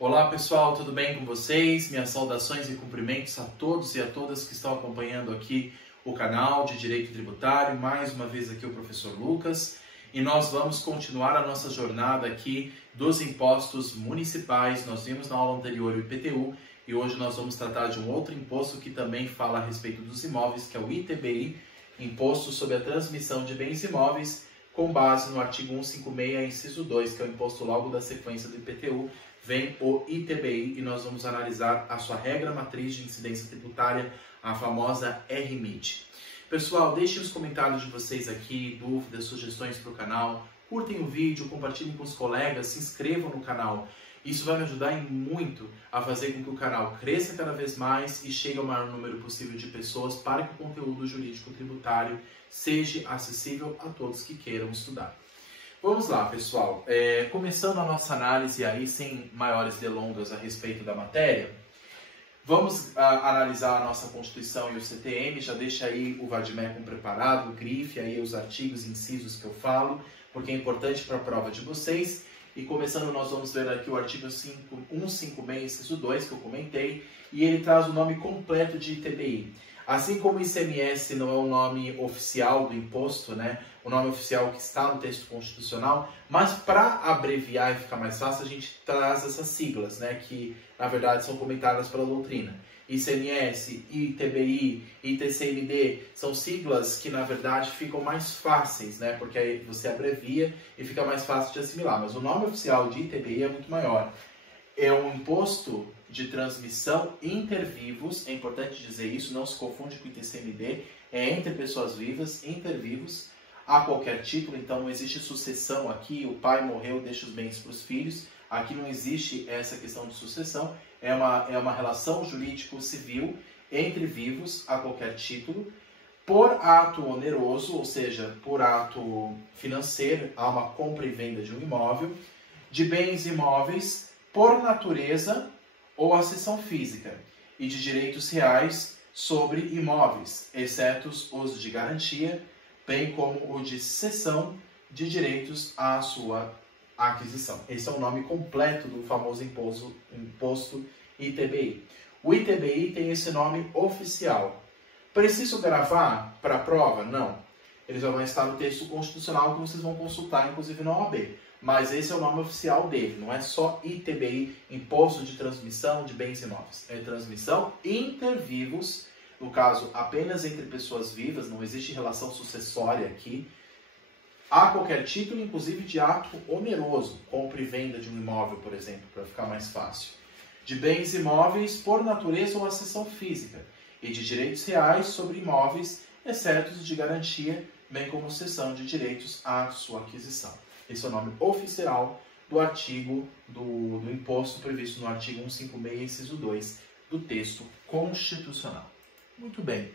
Olá pessoal, tudo bem com vocês? Minhas saudações e cumprimentos a todos e a todas que estão acompanhando aqui o canal de Direito Tributário. Mais uma vez aqui o professor Lucas e nós vamos continuar a nossa jornada aqui dos impostos municipais. Nós vimos na aula anterior o IPTU e hoje nós vamos tratar de um outro imposto que também fala a respeito dos imóveis, que é o ITBI, Imposto sobre a Transmissão de Bens Imóveis, com base no artigo 156, inciso 2, que é o imposto logo da sequência do IPTU, vem o ITBI e nós vamos analisar a sua regra matriz de incidência tributária, a famosa RMIT. Pessoal, deixem os comentários de vocês aqui, dúvidas, sugestões para o canal, curtem o vídeo, compartilhem com os colegas, se inscrevam no canal. Isso vai me ajudar muito a fazer com que o canal cresça cada vez mais e chegue ao maior número possível de pessoas para que o conteúdo jurídico tributário seja acessível a todos que queiram estudar. Vamos lá, pessoal. Começando a nossa análise aí, sem maiores delongas a respeito da matéria, vamos analisar a nossa Constituição e o CTM. Já deixa aí o Vademecum preparado, grife aí os artigos e incisos que eu falo, porque é importante para a prova de vocês. E começando, nós vamos ver aqui o artigo 156, inciso 2, que eu comentei, e ele traz o nome completo de ITBI. Assim como o ICMS não é o nome oficial do imposto, né? O nome oficial que está no texto constitucional, mas para abreviar e ficar mais fácil, a gente traz essas siglas, né? Que na verdade são comentadas pela doutrina. ICMS, ITBI, ITCMD são siglas que na verdade ficam mais fáceis, né? Porque aí você abrevia e fica mais fácil de assimilar. Mas o nome oficial de ITBI é muito maior. É um imposto de transmissão intervivos, é importante dizer isso, não se confunde com o ITCMD, é entre pessoas vivas, intervivos, a qualquer título, então não existe sucessão aqui, o pai morreu, deixa os bens para os filhos, aqui não existe essa questão de sucessão, é uma relação jurídico-civil entre vivos, a qualquer título, por ato oneroso, ou seja, por ato financeiro, há uma compra e venda de um imóvel, de bens imóveis, por natureza ou acessão física, e de direitos reais sobre imóveis, exceto os de garantia, bem como o de cessão de direitos à sua aquisição. Esse é o nome completo do famoso imposto ITBI. O ITBI tem esse nome oficial. Preciso gravar para a prova? Não. Eles vão estar no texto constitucional que vocês vão consultar, inclusive na OAB. Mas esse é o nome oficial dele, não é só ITBI, Imposto de Transmissão de Bens Imóveis. É transmissão intervivos, no caso, apenas entre pessoas vivas, não existe relação sucessória aqui, a qualquer título, inclusive de ato oneroso, compra e venda de um imóvel, por exemplo, para ficar mais fácil. De bens imóveis por natureza ou acessão física, e de direitos reais sobre imóveis, exceto os de garantia, bem como cessão de direitos à sua aquisição. Esse é o nome oficial do artigo do imposto previsto no artigo 156, inciso 2 do texto constitucional. Muito bem.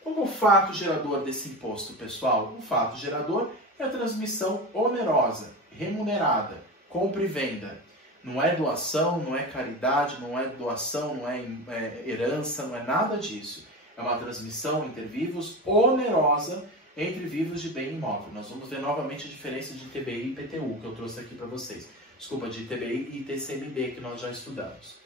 Qual é o fato gerador desse imposto, pessoal? O fato gerador é a transmissão onerosa, remunerada, compra e venda. Não é doação, não é caridade, não é doação, não é herança, não é nada disso. É uma transmissão inter vivos onerosa entre vivos de bem imóvel. Nós vamos ver novamente a diferença de ITBI e IPTU, que eu trouxe aqui para vocês. Desculpa, de ITBI e ITCMD, que nós já estudamos.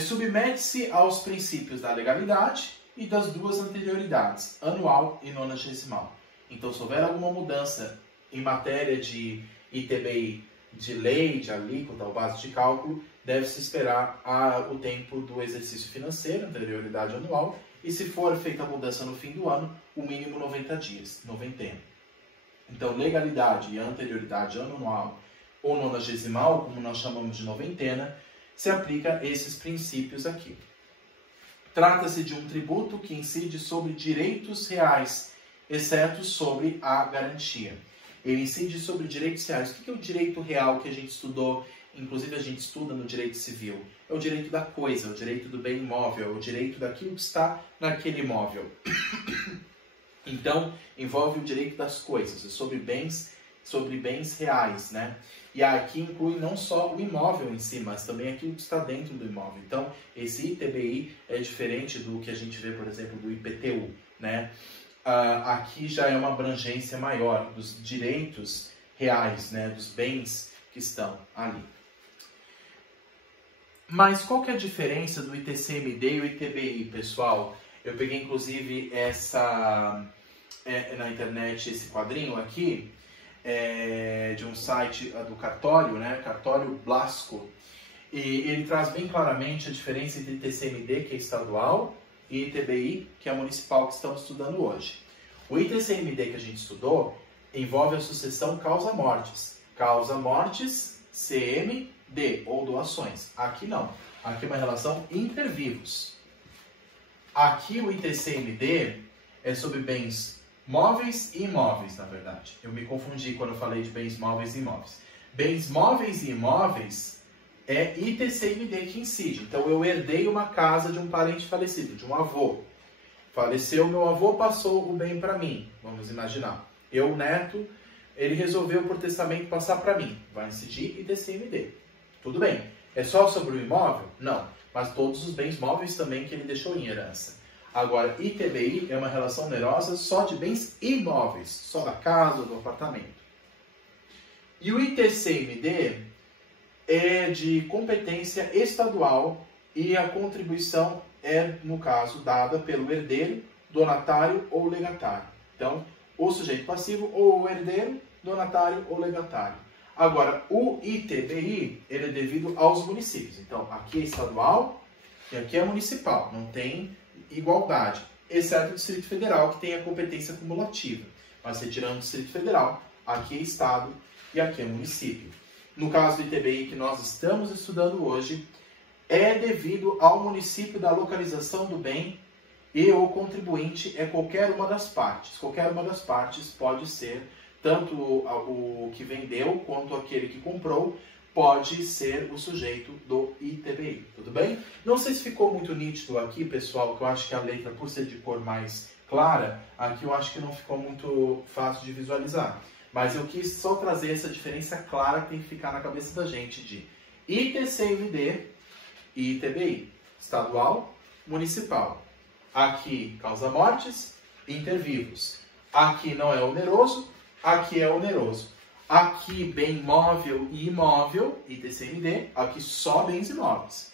Submete-se aos princípios da legalidade e das duas anterioridades, anual e nonagesimal. Então, se houver alguma mudança em matéria de ITBI, de lei, de alíquota ou base de cálculo, deve-se esperar o tempo do exercício financeiro, anterioridade anual, e se for feita a mudança no fim do ano, o mínimo 90 dias, noventena. Então, legalidade e anterioridade anual ou nonagesimal, como nós chamamos de noventena, se aplica esses princípios aqui. Trata-se de um tributo que incide sobre direitos reais, exceto sobre a garantia. Ele incide sobre direitos reais. O que é o direito real que a gente estudou? Inclusive a gente estuda no direito civil. É o direito da coisa, o direito do bem imóvel, o direito daquilo que está naquele imóvel. Então, envolve o direito das coisas, sobre bens reais, né? E aqui inclui não só o imóvel em si, mas também aquilo que está dentro do imóvel. Então, esse ITBI é diferente do que a gente vê, por exemplo, do IPTU, né? Aqui já é uma abrangência maior dos direitos reais, né? Dos bens que estão ali. Mas qual que é a diferença do ITCMD e o ITBI, pessoal? Eu peguei inclusive na internet esse quadrinho aqui, de um site do Cartório, né? Cartório Blasco. E ele traz bem claramente a diferença entre ITCMD, que é estadual, e ITBI, que é municipal, que estamos estudando hoje. O ITCMD que a gente estudou envolve a sucessão causa-mortes. Causa-mortes, CMD, ou doações. Aqui não. Aqui é uma relação intervivos. Aqui o ITCMD é sobre bens móveis e imóveis, na verdade. Eu me confundi quando eu falei de bens móveis e imóveis. Bens móveis e imóveis é ITCMD que incide. Então, eu herdei uma casa de um parente falecido, de um avô. Faleceu, meu avô passou o bem para mim, vamos imaginar. Eu, neto, ele resolveu por testamento passar para mim. Vai incidir ITCMD. Tudo bem. É só sobre o imóvel? Não. Mas todos os bens móveis também que ele deixou em herança. Agora, ITBI é uma relação onerosa só de bens imóveis, só da casa ou do apartamento. E o ITCMD é de competência estadual e a contribuição é, no caso, dada pelo herdeiro, donatário ou legatário. Então, o sujeito passivo ou o herdeiro, donatário ou legatário. Agora, o ITBI, ele é devido aos municípios. Então, aqui é estadual e aqui é municipal. Não tem igualdade, exceto o Distrito Federal, que tem a competência cumulativa. Mas, retirando o Distrito Federal, aqui é estado e aqui é município. No caso do ITBI que nós estamos estudando hoje, é devido ao município da localização do bem e o contribuinte é qualquer uma das partes. Qualquer uma das partes pode ser, tanto o que vendeu quanto aquele que comprou, pode ser o sujeito do ITBI. Tudo bem? Não sei se ficou muito nítido aqui, pessoal, que eu acho que a letra, por ser de cor mais clara, aqui eu acho que não ficou muito fácil de visualizar. Mas eu quis só trazer essa diferença clara que tem que ficar na cabeça da gente de ITCMD e ITBI, estadual, municipal. Aqui, causa-mortes, intervivos. Aqui não é oneroso, aqui é oneroso. Aqui, bem móvel e imóvel, ITCMD, aqui só bens imóveis.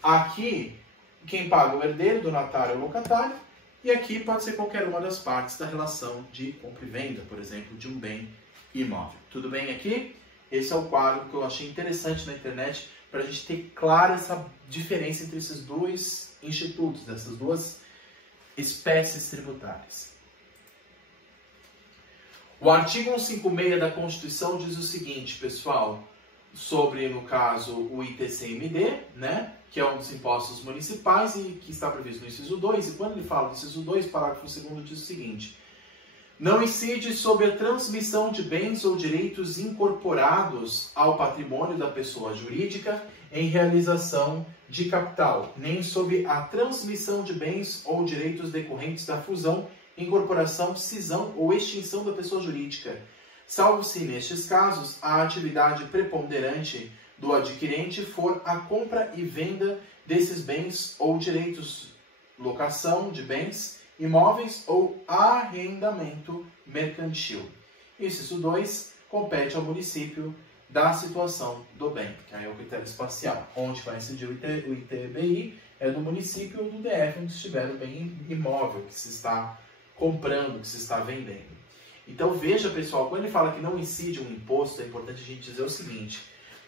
Aqui, quem paga o herdeiro, donatário ou locatário, e aqui pode ser qualquer uma das partes da relação de compra e venda, por exemplo, de um bem imóvel. Tudo bem aqui? Esse é o quadro que eu achei interessante na internet para a gente ter clara essa diferença entre esses dois institutos, essas duas espécies tributárias. O artigo 156 da Constituição diz o seguinte, pessoal, sobre, no caso, o ITCMD, né, que é um dos impostos municipais e que está previsto no inciso 2, e quando ele fala do inciso 2, parágrafo 2º diz o seguinte: não incide sobre a transmissão de bens ou direitos incorporados ao patrimônio da pessoa jurídica em realização de capital, nem sobre a transmissão de bens ou direitos decorrentes da fusão, incorporação, cisão ou extinção da pessoa jurídica, salvo se, nestes casos, a atividade preponderante do adquirente for a compra e venda desses bens ou direitos, locação de bens imóveis ou arrendamento mercantil. Inciso 2, compete ao município da situação do bem, que aí é o critério espacial. Onde vai incidir o ITBI é do município ou do DF, onde estiver o bem imóvel que se está comprando, que se está vendendo. Então veja, pessoal, quando ele fala que não incide um imposto, é importante a gente dizer o seguinte: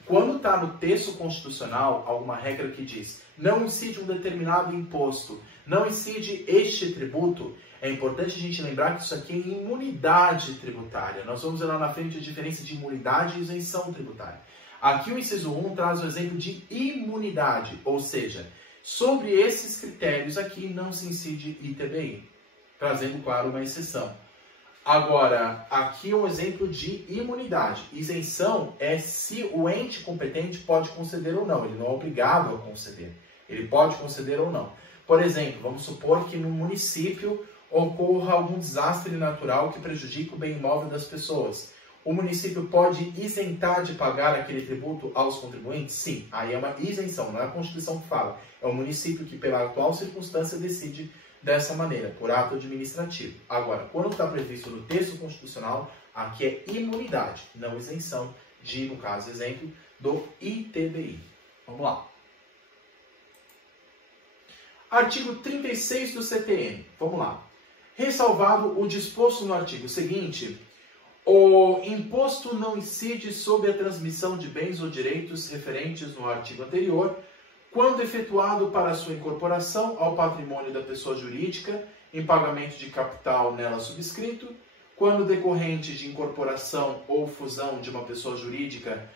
quando está no texto constitucional alguma regra que diz não incide um determinado imposto, não incide este tributo, é importante a gente lembrar que isso aqui é imunidade tributária. Nós vamos ver lá na frente a diferença de imunidade e isenção tributária. Aqui o inciso 1 traz o exemplo de imunidade, ou seja, sobre esses critérios aqui não se incide ITBI, trazendo, claro, uma exceção. Agora, aqui um exemplo de imunidade. Isenção é se o ente competente pode conceder ou não. Ele não é obrigado a conceder. Ele pode conceder ou não. Por exemplo, vamos supor que no município ocorra algum desastre natural que prejudique o bem imóvel das pessoas. O município pode isentar de pagar aquele tributo aos contribuintes? Sim, aí é uma isenção, não é a Constituição que fala. É o município que, pela atual circunstância, decide dessa maneira, por ato administrativo. Agora, quando está previsto no texto constitucional, aqui é imunidade, não isenção no caso, exemplo, do ITBI. Vamos lá. Artigo 36 do CTN. Vamos lá. Ressalvado o disposto no artigo seguinte, o imposto não incide sobre a transmissão de bens ou direitos referentes no artigo anterior, quando efetuado para sua incorporação ao patrimônio da pessoa jurídica em pagamento de capital nela subscrito, quando decorrente de incorporação ou fusão de uma pessoa jurídica.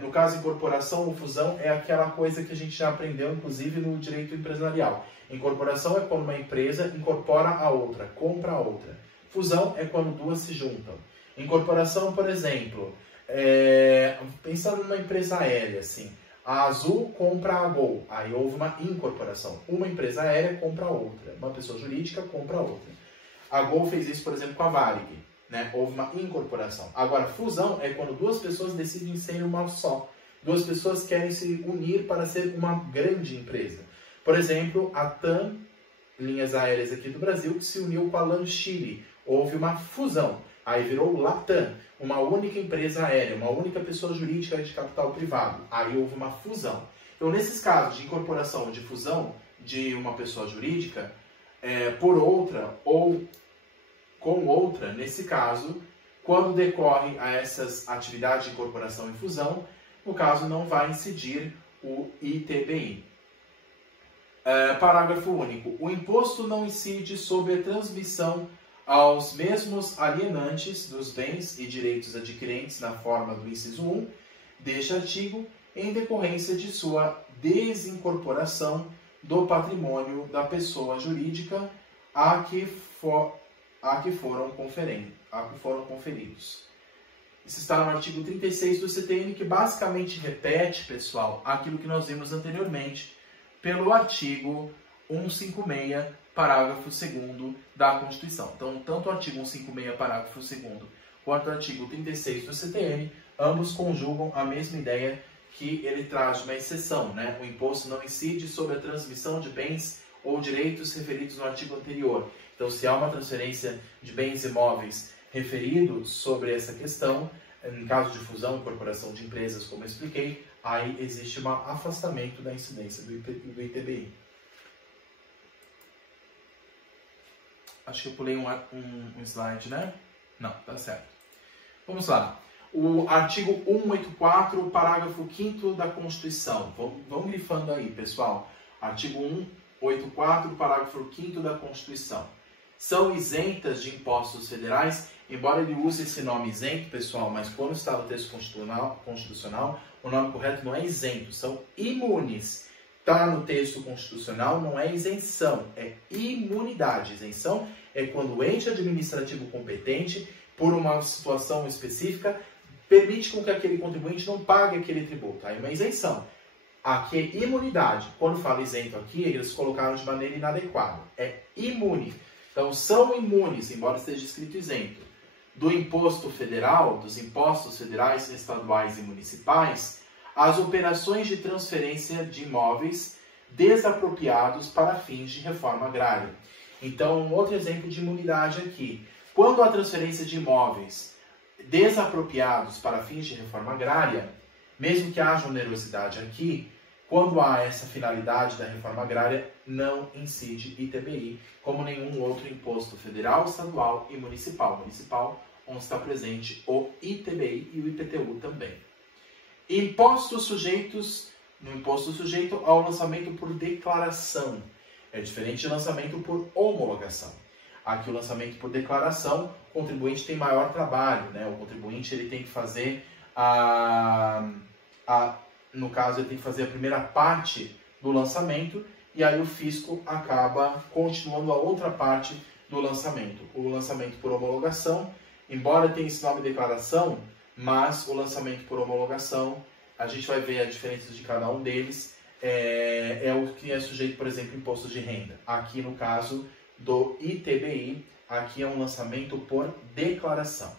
No caso, incorporação ou fusão é aquela coisa que a gente já aprendeu, inclusive, no direito empresarial. Incorporação é quando uma empresa incorpora a outra, compra a outra. Fusão é quando duas se juntam. Incorporação, por exemplo, pensando numa empresa aérea, assim, a Azul compra a Gol, aí houve uma incorporação. Uma empresa aérea compra a outra, uma pessoa jurídica compra a outra. A Gol fez isso, por exemplo, com a Varig, né? Houve uma incorporação. Agora, fusão é quando duas pessoas decidem ser uma só. Duas pessoas querem se unir para ser uma grande empresa. Por exemplo, a TAM, linhas aéreas aqui do Brasil, que se uniu com a LAN Chile. Houve uma fusão. Aí virou Latam, uma única empresa aérea, uma única pessoa jurídica de capital privado. Aí houve uma fusão. Então, nesses casos de incorporação ou de fusão de uma pessoa jurídica por outra ou com outra, nesse caso, quando decorre a essas atividades de incorporação e fusão, no caso não vai incidir o ITBI. Parágrafo único. O imposto não incide sobre a transmissão aos mesmos alienantes dos bens e direitos adquirentes na forma do inciso 1 deste artigo, em decorrência de sua desincorporação do patrimônio da pessoa jurídica a que foram conferidos. Isso está no artigo 36 do CTN, que basicamente repete, pessoal, aquilo que nós vimos anteriormente pelo artigo 156, parágrafo 2º da Constituição. Então, tanto o artigo 156, parágrafo 2º, quanto o artigo 36 do CTN, ambos conjugam a mesma ideia, que ele traz uma exceção, né? O imposto não incide sobre a transmissão de bens ou direitos referidos no artigo anterior. Então, se há uma transferência de bens imóveis referido sobre essa questão, em caso de fusão e incorporação de empresas, como eu expliquei, aí existe um afastamento da incidência do ITBI. Acho que eu pulei um slide, né? Não, tá certo. Vamos lá. O artigo 184, parágrafo 5º da Constituição. Vamos grifando aí, pessoal. Artigo 184, parágrafo 5º da Constituição. São isentas de impostos federais, embora ele use esse nome isento, pessoal, mas quando está no texto constitucional, o nome correto não é isento, são imunes. Está no texto constitucional, não é isenção, é imunidade. Isenção é quando o ente administrativo competente, por uma situação específica, permite com que aquele contribuinte não pague aquele tributo. Aí é uma isenção. Aqui é imunidade. Quando fala isento aqui, eles colocaram de maneira inadequada. É imune. Então, são imunes, embora esteja escrito isento, do imposto federal, dos impostos federais, estaduais e municipais, as operações de transferência de imóveis desapropriados para fins de reforma agrária. Então, um outro exemplo de imunidade aqui. Quando há transferência de imóveis desapropriados para fins de reforma agrária, mesmo que haja onerosidade aqui, quando há essa finalidade da reforma agrária, não incide ITBI, como nenhum outro imposto federal, estadual e municipal. Municipal, onde está presente o ITBI e o IPTU também. Impostos sujeitos, no imposto sujeito ao lançamento por declaração. É diferente de lançamento por homologação. Aqui o lançamento por declaração, o contribuinte tem maior trabalho, né? O contribuinte ele tem que fazer no caso, ele tem que fazer a primeira parte do lançamento e aí o fisco acaba continuando a outra parte do lançamento. O lançamento por homologação, embora tenha esse nome de declaração, mas o lançamento por homologação, a gente vai ver a diferença de cada um deles, é o que é sujeito, por exemplo, imposto de renda. Aqui no caso do ITBI, aqui é um lançamento por declaração,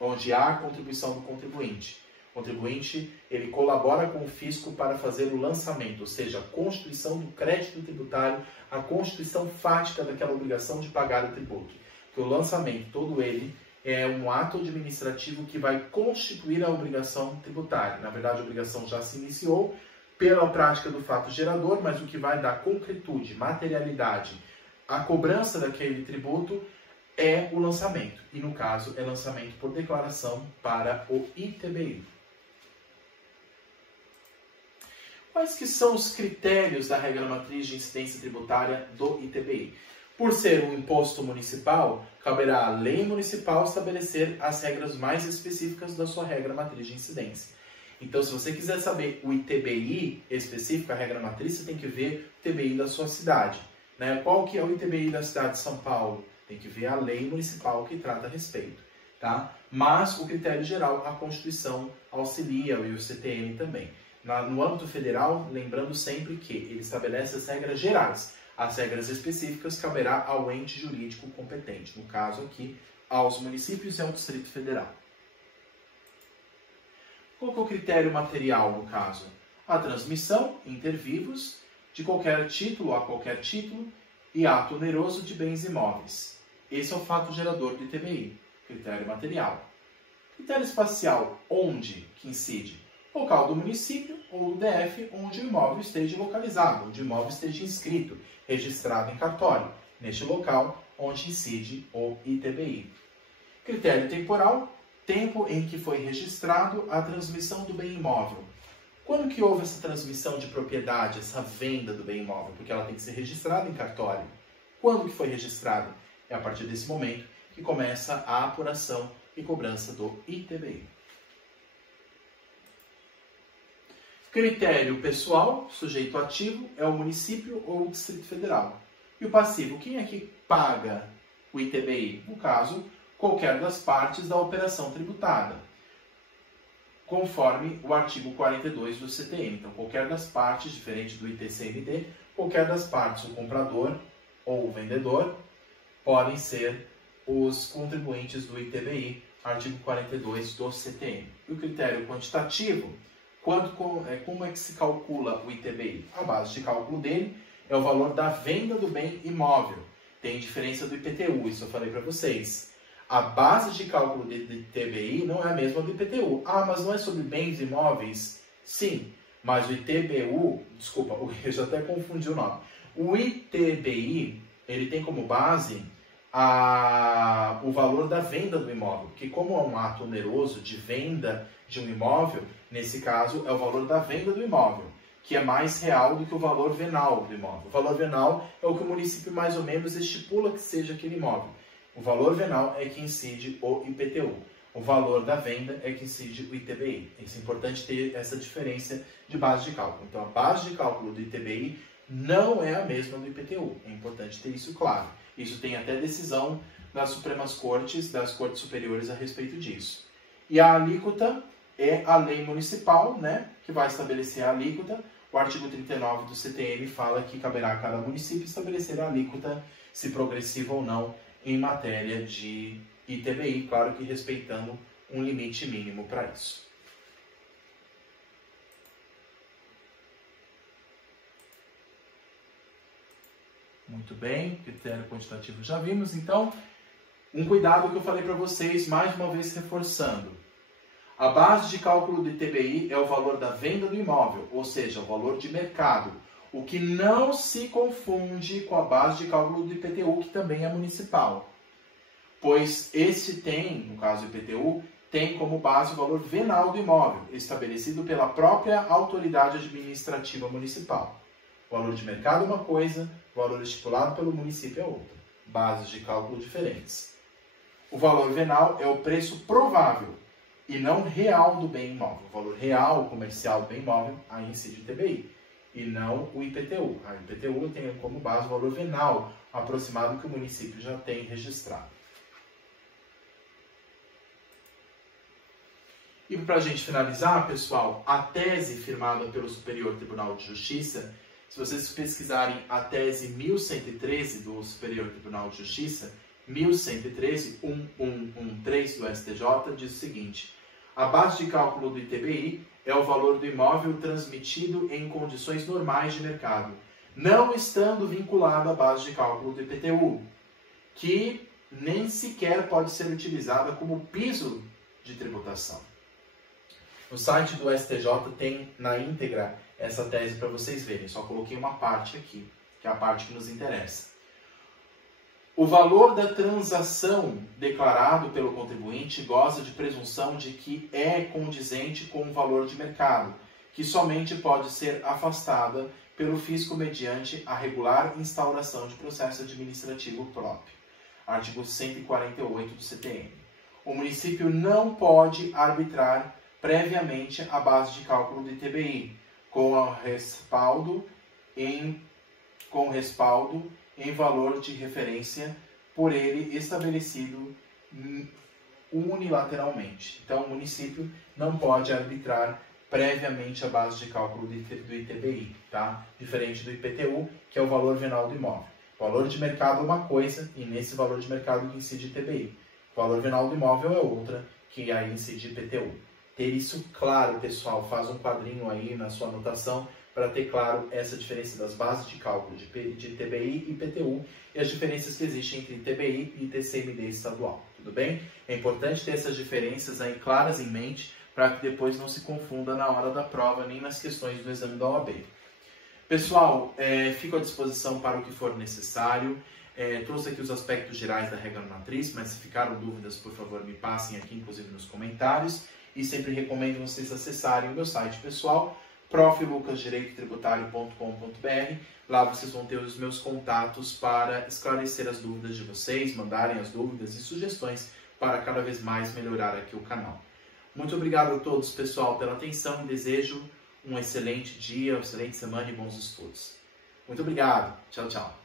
onde há a contribuição do contribuinte. O contribuinte, ele colabora com o fisco para fazer o lançamento, ou seja, a constituição do crédito tributário, a constituição fática daquela obrigação de pagar o tributo. Que o lançamento, todo ele, é um ato administrativo que vai constituir a obrigação tributária. Na verdade, a obrigação já se iniciou pela prática do fato gerador, mas o que vai dar concretude, materialidade, a cobrança daquele tributo é o lançamento. E, no caso, é lançamento por declaração para o ITBI. Quais que são os critérios da regra matriz de incidência tributária do ITBI? Por ser um imposto municipal, caberá à lei municipal estabelecer as regras mais específicas da sua regra matriz de incidência. Então, se você quiser saber o ITBI específico, a regra matriz, você tem que ver o ITBI da sua cidade. Né? Qual que é o ITBI da cidade de São Paulo? Tem que ver a lei municipal que trata a respeito. Tá? Mas, o critério geral, a Constituição auxilia e o CTN também. No âmbito federal, lembrando sempre que ele estabelece as regras gerais. As regras específicas caberá ao ente jurídico competente, no caso aqui, aos municípios e ao Distrito Federal. Qual que é o critério material, no caso? A transmissão, inter vivos, de qualquer título a qualquer título e ato oneroso de bens imóveis. Esse é o fato gerador do ITBI, critério material. Critério espacial, onde que incide? Local do município ou do DF onde o imóvel esteja localizado, onde o imóvel esteja inscrito, registrado em cartório, neste local onde incide o ITBI. Critério temporal, tempo em que foi registrado a transmissão do bem imóvel. Quando que houve essa transmissão de propriedade, essa venda do bem imóvel? Porque ela tem que ser registrada em cartório. Quando que foi registrada? É a partir desse momento que começa a apuração e cobrança do ITBI. Critério pessoal, sujeito ativo, é o município ou o Distrito Federal. E o passivo, quem é que paga o ITBI? No caso, qualquer das partes da operação tributada, conforme o artigo 42 do CTN. Então, qualquer das partes, diferente do ITCMD, qualquer das partes, o comprador ou o vendedor, podem ser os contribuintes do ITBI, artigo 42 do CTN. E o critério quantitativo, como é que se calcula o ITBI? A base de cálculo dele é o valor da venda do bem imóvel. Tem diferença do IPTU, isso eu falei para vocês. A base de cálculo do ITBI não é a mesma do IPTU. Ah, mas não é sobre bens imóveis? Sim, mas o ITBU, desculpa, eu já até confundi o nome. O ITBI, ele tem como base o valor da venda do imóvel, que como é um ato oneroso de venda de um imóvel, nesse caso é o valor da venda do imóvel, que é mais real do que o valor venal do imóvel. O valor venal é o que o município mais ou menos estipula que seja aquele imóvel. O valor venal é que incide o IPTU. O valor da venda é que incide o ITBI. É importante ter essa diferença de base de cálculo. Então, a base de cálculo do ITBI não é a mesma do IPTU. É importante ter isso claro. Isso tem até decisão das Supremas Cortes, das Cortes Superiores a respeito disso. E a alíquota é a lei municipal, né, que vai estabelecer a alíquota. O artigo 39 do CTN fala que caberá a cada município estabelecer a alíquota, se progressiva ou não, em matéria de ITBI, claro que respeitando um limite mínimo para isso. Muito bem, critério quantitativo já vimos. Então, um cuidado que eu falei para vocês, mais uma vez reforçando. A base de cálculo do ITBI é o valor da venda do imóvel, ou seja, o valor de mercado, o que não se confunde com a base de cálculo do IPTU, que também é municipal. Pois esse tem, no caso do IPTU, tem como base o valor venal do imóvel, estabelecido pela própria autoridade administrativa municipal. O valor de mercado é uma coisa, o valor estipulado pelo município é outra. Bases de cálculo diferentes. O valor venal é o preço provável e não real do bem imóvel. O valor real comercial do bem imóvel, aí incide o ITBI, e não o IPTU. A IPTU tem como base o valor venal aproximado que o município já tem registrado. E para a gente finalizar, pessoal, a tese firmada pelo Superior Tribunal de Justiça, se vocês pesquisarem a tese 1113 do Superior Tribunal de Justiça, 1113, 1113 do STJ, diz o seguinte: a base de cálculo do ITBI é o valor do imóvel transmitido em condições normais de mercado, não estando vinculado à base de cálculo do IPTU, que nem sequer pode ser utilizada como piso de tributação. No site do STJ tem na íntegra essa tese para vocês verem. Só coloquei uma parte aqui, que é a parte que nos interessa. O valor da transação declarado pelo contribuinte goza de presunção de que é condizente com o valor de mercado, que somente pode ser afastada pelo fisco mediante a regular instauração de processo administrativo próprio. Artigo 148 do CTN. O município não pode arbitrar previamente a base de cálculo do ITBI, com respaldo em valor de referência por ele estabelecido unilateralmente. Então, o município não pode arbitrar previamente a base de cálculo do ITBI, tá? Diferente do IPTU, que é o valor venal do imóvel. O valor de mercado é uma coisa e nesse valor de mercado incide ITBI. O valor venal do imóvel é outra, que aí incide IPTU. Ter isso claro, pessoal, faz um quadrinho aí na sua anotação para ter claro essa diferença das bases de cálculo de ITBI e IPTU e as diferenças que existem entre ITBI e TCMD estadual, tudo bem? É importante ter essas diferenças aí claras em mente para que depois não se confunda na hora da prova nem nas questões do exame da OAB. Pessoal, fico à disposição para o que for necessário. Trouxe aqui os aspectos gerais da regra matriz, mas se ficaram dúvidas, por favor, me passem aqui, inclusive nos comentários. E sempre recomendo vocês acessarem o meu site pessoal, proflucasdireitotributário.com.br. Lá vocês vão ter os meus contatos para esclarecer as dúvidas de vocês, mandarem as dúvidas e sugestões para cada vez mais melhorar aqui o canal. Muito obrigado a todos, pessoal, pela atenção e desejo um excelente dia, uma excelente semana e bons estudos. Muito obrigado. Tchau, tchau.